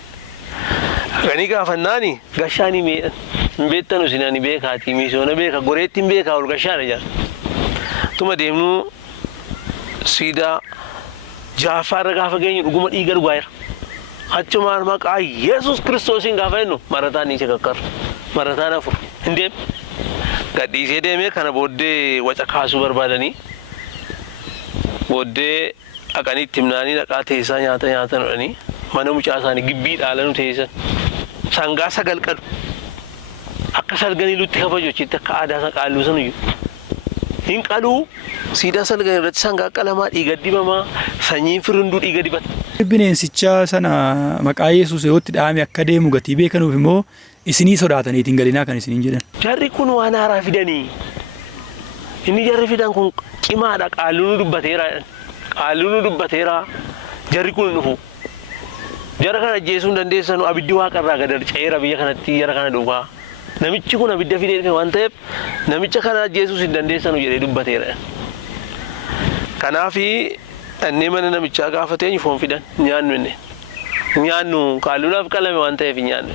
Ganii gaafannaani gashaanii miidhan. Hin beektanu sinani beekaatii miisoona beeka goreetti hin beekaa ol gashaana jira. Tuma deemnu siidaa jaafaarra gaafa geenyu dhuguma dhiiga dhugaa jira. Achumaan maqaa Yesuus Kiristoosiin gaafa jennu marataan ni shakakkaru. Marataan afur hin deemu. Gadhiisee deemee kana booddee waca kaasuu barbaadanii. Booddee dhaqanii itti himnaanii dhaqaa teessaa nyaatan dhanii mana mucaa isaanii gibbii dhaalanu teessan sangaa sagal qalu akka salganii lutti kabaju achitti akka aadaa isaa qaalluu sanuyyuu hin qaluu siidaa salgan irratti sangaa qalamaa dhiiga dibamaa sanyiin firinduu dhiiga dibata. Bineensicha sana maqaa Yesuus yootti dhaame akka deemu gatii beekanuuf immoo isinii sodaataniitiin galinaa kan isiniin jedhan. Jarri kun waan haaraa fidanii inni jarri fidan kun cimaadha qaalluu nu dubbateera. Qaalluun nu dubbateera jarri kun dhufu. Jara kana ajjeesuu hin dandeessanu abiddi waaqarraa gad harca'eera biyya kanatti jara kana dhugaa. Namichi kun abidda fidee dhufe waan ta'eef namicha kana ajjeesuus hin dandeessanu jedhee dubbateera. Kanaafi dhannee mana namichaa gaafa teenyu foon fidan nyaannu inni. Nyaannu qaalluudhaaf qalame waan ta'eef nyaannu.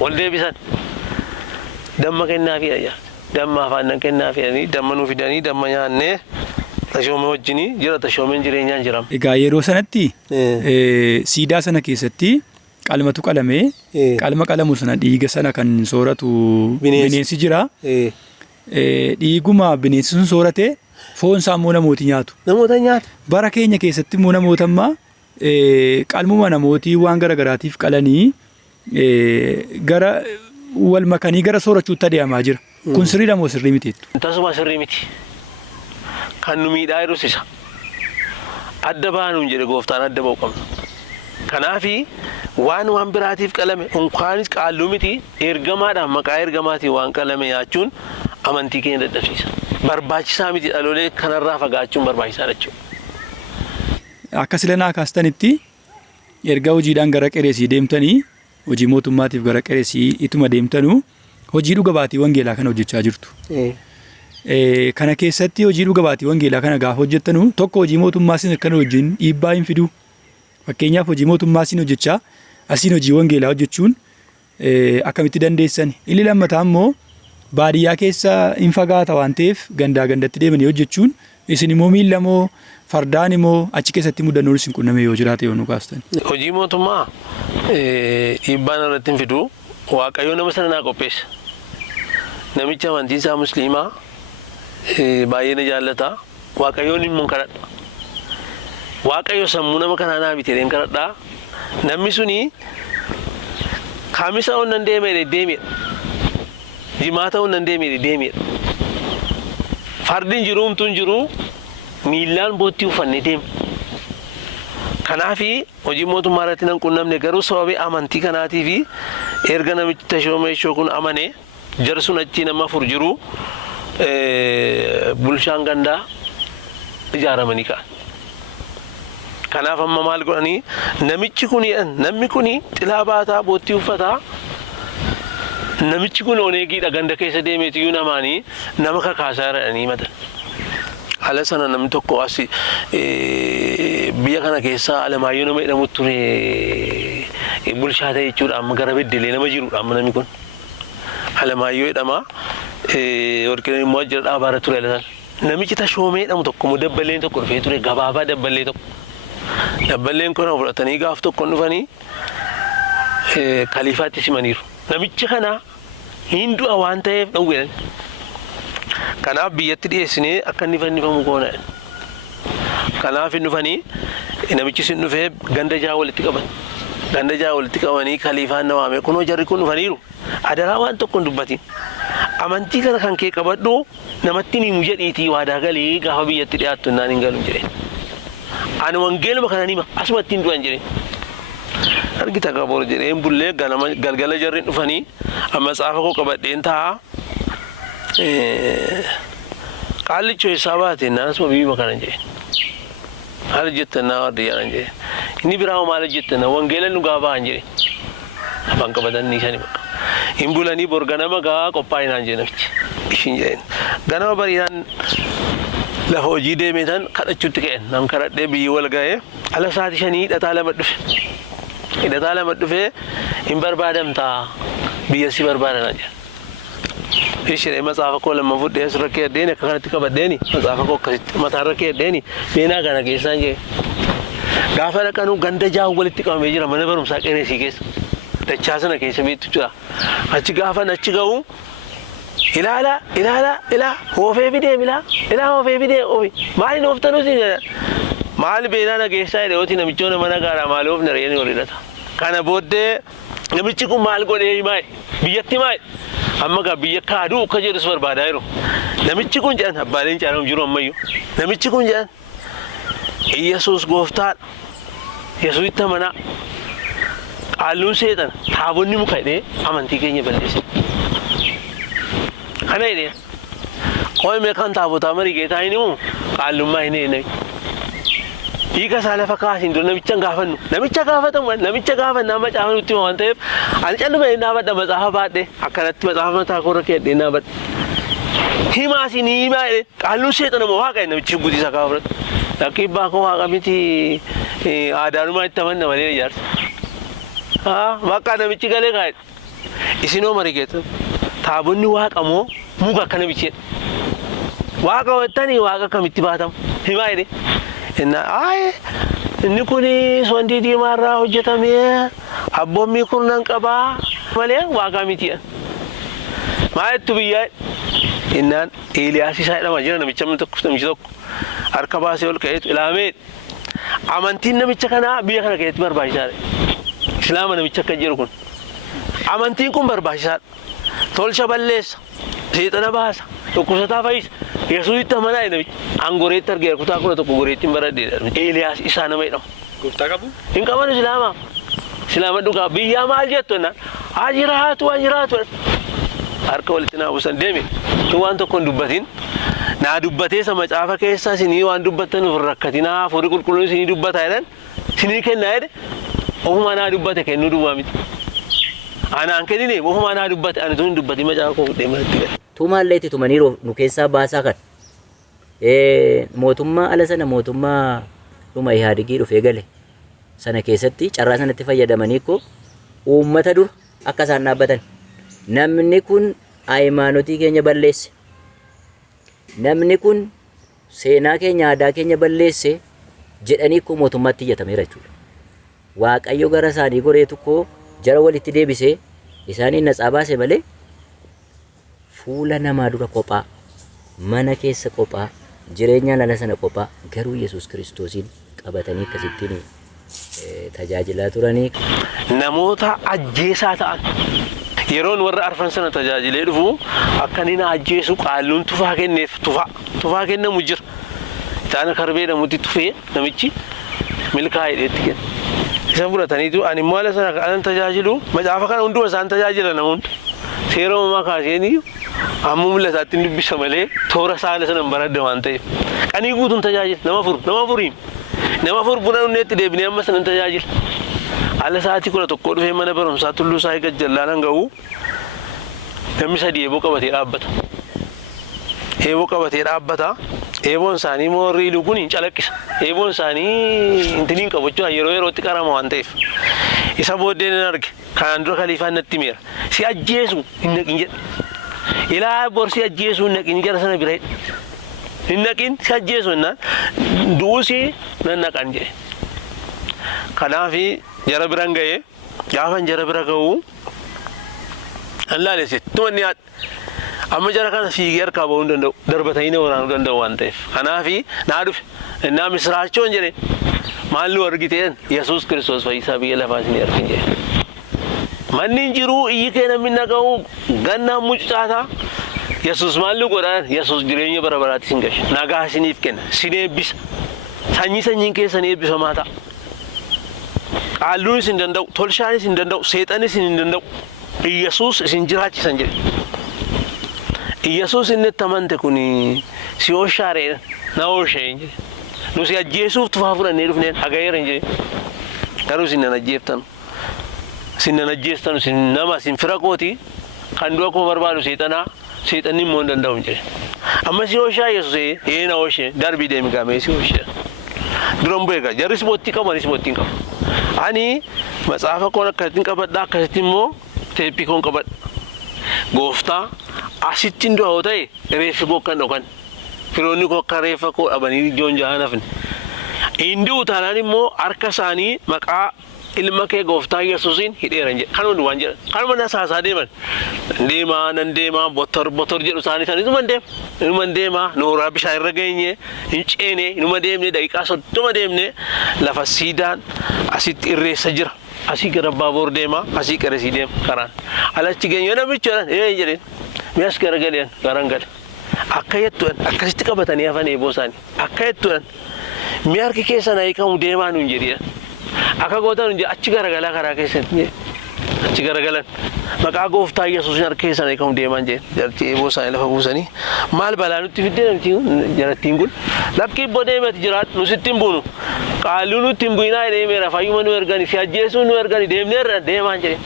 Wal deebisan. Damma kennaafi ayyaa. Damma afaan kennaafi damma nu fidanii damma nyaannee. Tashoomee wajjini jira tashoomeen jireenyaan jirama. Egaa yeroo sanatti siidaa sana keessatti qalmatu qalamee qalma qalamu sana dhiiga sana kan sooratu bineensi jira. Dhiiguma bineensi sun soorate foon isaa immoo namooti nyaatu. Namoota nyaata. Bara keenya keessatti immoo namoota ammaa qalmuma namootii waan garagaraatiif qalanii gara wal makanii gara soorachuutti adeemaa jira. Kun sirriidha moo sirrii mitiitu? Tasuma sirrii miti. Kan nu miidhaa jirus isa. Adda baanuun jedhe gooftaan adda ba'u qabna. Kanaafi waan biraatiif qalame unkaanis qaalluu miti ergamaadhaan maqaa ergamaatiin waan qalame nyaachuun amantii keenya dadhabsiisa. Barbaachisaa miti dhaloolee kanarraa fagaachuun barbaachisaadha jechuudha. Akka silanaa kaastanitti erga hojiidhaan gara Qereesii deemtanii hojii mootummaatiif gara Qereesii ituma deemtanuu hojii dhuga baatii wangeelaa kana hojjechaa jirtu. Kana keessatti hojii dhuga baatii wangeelaa kana gaafa hojjettanu tokko hojii mootummaa isin kan wajjin dhiibbaa hin fidu. Fakkeenyaaf hojii mootummaa isin hojjechaa asiin hojii wangeelaa hojjechuun akkamitti dandeessan. Inni lammataa immoo baadiyyaa keessa hin fagaata waan ta'eef gandaa gandatti deemanii hojjechuun isin immoo miilla moo fardaan immoo achi keessatti mudannoo isin qunname yoo jiraate yoo nu kaastan. Hojii mootummaa dhiibbaan irratti hin fidu. Waaqayyo nama sana naa qopheessa. Namicha amantiin isaa musliimaa baay'ee na jaallata. Waaqayyoon immoo kadhadha. Waaqayyo sammuu nama kanaa naa bitee kadhadha. Namni suni kaamisa onnan deemedha. Jimaata onnan deemedha. Fardiin jiru humtuun jiru miillaan boottii uffannee deema. Kanaafi hojii mootummaa irratti nan qunnamne garuu sababii amantii kanaatii fi erga namichi Tashoomee kun amane jarsuun achi nama afur jiru bulshaan gandaa ijaaramanii ka'an. Kanaaf amma maal godhanii namni kuni xilaa baataa boottii uffataa namichi kun oneegiidha ganda keessa deemeetiyyuu namaanii nama kakaasaa jedhanii matan. Haala sana namni tokko as biyya kana keessa Alamaayyoo nama jedhamu ture bulchaa ta'e jechuudha. Amma gara beddelee nama jirudha amma namni kun. Alamaayyoo jedhama. Warqeen immoo jira dhaabaarra ture lataan. Namichi Tashoomee jedhamu tokko immoo dabballeen tokko dhufee ture gabaabaa dabballee tokko. Dabballeen kun fudhatanii gaaf tokko dhufanii kaliifaatti simaniiru. Namichi kana hin du'a waan ta'eef dhawweedhan. Kanaaf biyyatti dhiyeessinee akka inni fannifamu goona. Kanaaf hin dhufanii namichi sin dhufee ganda jaha walitti qaban. Ganda jaha walitti qabanii kaliifaan na waame kunoo jarri kun dhufaniiru. Adaraa waan tokko hin dubbatin. Amantii kana kan kee qabadhu namatti ni mujadhiitii waadaa galii gaafa biyyatti dhiyaattu naan hin galu jedheen. Ani wangeeluma kana nima asumatti hin du'an jedheen. Argita qaboor jedheen bullee galgala jarri dhufanii matsaafa koo qabadheen ta'a. Qaallichoo isaa baate naan asuma biyyuma kana jedheen. Maal hojjettannaa waardiyyaadhaan jedheen. Inni biraa maal hojjettanna wangeela nu gaafaan jedheen. Afaan qabatanii shani bakka. Hin bulanii bor ganama gaa qophaa'inaan jedhe namichi. Ishiin jedheen. Ganama bariidhaan lafa hojii deemeetan kadhachuutti ka'en. Nam kadhadhee biyyi wal ga'ee ala sa'aatii 5 hidhataa lama dhufe. Hidhataa lama dhufee hin barbaadamtaa biyya si barbaadanaa jedha. Ishee matsaafa koo lama fudhee asirra keeddeeni akka kanatti qabaddeeni matsaafa koo akkasitti mataarra keeddeeni beenaa kana keessaan jedhe. Gaafa dhaqanuu ganda jaha walitti qabamee jira mana barumsaa Qeneesii keessa. Dachaa sana keessa beektu jira. Achi gaafa achi ga'u ilaa hoofee fidee hoofee fidee maaliin ooftanuu si jedha. Maal beenaa nageessaa jedhe ooti namichoona mana gaaraa maal oofna reeni ol hidhata. Kana booddee namichi kun maal godhee himaa biyyatti himaa amma gaa biyya kaaduu akka jedhus barbaadaa jiru. Namichi kun jedhan abbaaleen caalamu jiru ammayyuu. Namichi kun jedhan Yesuus gooftaadha. Yesuusitti amanaa. Qaalluun seexana taabonni muka hidhee amantii keenya balleesse. Kana hidhee qoomee kan taabotaa marii geetaa hin himu qaallummaa hin hidhee. Hiika isaa lafa kaasiin dura namicha gaafannu. Namicha gaafatamu namicha gaafannu amma caafan nutti waan ta'eef ani calluma hin dhaabadha matsaafa baadhee akkanatti matsaafa mataa koo irra keedhee dhaabadha. Himaasiin himaa jedhee qaalluun seexana moo waaqa namichi guddisaa gaafa fudhatu. Lakkii baakoo waaqa miti aadaanumaa itti amanna malee ijaarsa. Bakka namichi galee kaa'edha. Isinoo marii geessan taabonni waaqa moo muka akka namicheedha. Waaqa wattanii waaqa akkamitti baatamu himaa jedhee. Inni kun sondii diimaa irraa hojjetamee abboommii kurnan qabaa malee waaqa mitiidha. Maalittu biyyaa innaan Eeliyaas isaa jedhama jira namichi tokko harka baasee ol ka'eetu ilaamee amantiin namicha kanaa biyya kana keessatti barbaachisaadha. Islaama namicha akka jiru kun amantiin kun barbaachisaadha. Tolcha balleessa, seexana baasa, dhukkubsataa fayyisa. Yesuusitti amanaa namichi angoreetti argee kutaa 11 goreettiin baradheedha. Eeliyaas isaa nama jedhamu. Gooftaa qabu? Hin qaban islaama. Islaama dhugaa biyyaa maal jettu ennaan ajiraatu. Harka walitti naa buusan deeme. Tu waan tokko hin dubbatin. Naa dubbatee sama caafa keessa isinii waan dubbattan of rakkatinaa hafuurri qulqulluun isinii dubbataa jedhan isinii kennaa jedhe ofuma naa dubbate kennuu duwwaa miti. Anaan kennine ofuma naa dubbate ani tun hin dubbatin macaafa koo fudhee manatti gala. Tumaalleetti tumaniiru nu keessaa baasaa kan mootummaa ala sana mootummaa dhuma Ihaadigii dhufee gale sana keessatti carraa sanatti fayyadamanii ko uummata dur akka isaan dhaabbatan namni kun Hayimaanotii keenya balleesse. Namni kun seenaa keenya aadaa keenya balleesse jedhanii koo mootummaatti iyyatameera jechuudha. Waaqayyo gara isaanii goree tokko jara walitti deebisee isaanii naxaa baase malee fuula namaa dura kophaa, mana keessa kophaa, jireenya lala sana kophaa garuu Yesuus Kiristoosiin qabatanii akkasittiin tajaajilaa turanii. Namoota ajjeesaa ta'an yeroon warra arfan sana tajaajilee dhufu akka inni ajjeesu qaalluun tufaa kenneef tufaa kennamu jira. Taana karbee namutti tufee namichi milkaa'ee dheetti kenna. Isa fudhataniitu ani immoo ala sana kan tajaajilu macaafa kana hunduma isaan tajaajila namoonni. Seera uumamaa kaaseenii amma mul'ataatti dubbisa malee toora saala sana hin baradda waan ta'eef. Qanii guutuun tajaajila nama fur buna dhunneetti deebinee amma sana tajaajila. Ala sa'aatii 11 dhufee mana barumsaa tulluu isaa eeggat jallaan ga'u namni sadii eeboo qabatee dhaabbata. Eeboon isaanii moorrii luguun hin calaqqisa. Eeboon isaanii intiniin qabachuun yeroo yerootti qarama waan ta'eef. Isa booddee nan arge kanaan dura kaliifaan natti meera. Si ajjeesu hin naqin jedha. Ilaa borsi ajjeesu hin naqin jara sana bira hin naqin si ajjeesu jennaan duusii nan naqan jedhe. Kanaafi jara biraan ga'ee gaafan jara bira ga'u an laalesse tumanni haadha. Amma jara kana fiigee harkaa bahuu hin danda'u darbatanii na waraanuu danda'u waan ta'eef. Kanaafi naa dhufe innaa misiraachoon jedhe maal nu argiteen Yesuus Kiristoos fayyisaa biyya lafaa isin argin jedhe. Manni hin jiru iyyi kee namni naga'u gannaan mucucaataa Yesuus maal nu godhaan Yesuus jireenya bara baraatti isin gashe nagaa isiniif kenna isin eebbisa sanyiin keessan eebbifamaa ta'a. Qaalluun isin danda'u tolshaan isin danda'u seexan isin hin danda'u Yesuus isin jiraachisan jedhe. Yesuus inni itti amante kun si oolchaaree na oolchee hin jedhe. Nu si ajjeesuuf tufaa fudhannee dhufneen hagayeera hin jedhe. Garuu isin nan ajjeeftan. Isin nan ajjeestan isin nama isin fira kooti kan du'a koo barbaadu seexanni immoo hin danda'u hin jedhe. Amma si oolchaa Yesuus na oolchee darbii deemi gaamee si oolchee. Duran bu'ee gaa jarri ispoottii qabu ani ispoottii hin qabu. Ani matsaafa koon akkasittiin qabadha akkasitti immoo teeppii koon qabadha. Gooftaa asittiin du'a yoo ta'e reeffi koo kan dhokan firoonni koo akka reeffa koo dhabanii ijoon jahaan hafne. Inni utaalaan immoo harka isaanii maqaa ilma kee gooftaa Yesuusiin hidheeran jedhe. Kanuma duwwaan jedhan. Kanuma na saasaa deeman. Nan deemaa botor jedhu isaanii inuma deemaa nooraa bishaan irra geenye hin ceene inuma deemne daqiiqaa 30 deemne lafa siidaan asitti irreessa jira. Asii gara baaboor deemaa asii qaresii deema karaan. Alachi geenye namicha jedheen. Mi'as garagaleen garangale. Akka jettuudhaan akkasitti qabatanii hafan eeboo isaanii. Akka jettuudhaan mi'a harki keessan hiikamu deemaa nuun jedhedha. Akka gootan nuun achi garagalaa karaa keessatti achi garagalan. Maqaa gooftaa Yesuusin harki keessan hiikamu deemaan jedhe. Jarti eeboo isaanii lafa buusanii maal balaa nutti fiddee jarattiin kun lakki ibboo deemati jiraatu nu sittiin buunu. Qaalluu nutti hin bu'inaa deemeera fayyuma nu ergani si ajjeesuu nu ergani deemneerra deemaan jedhe.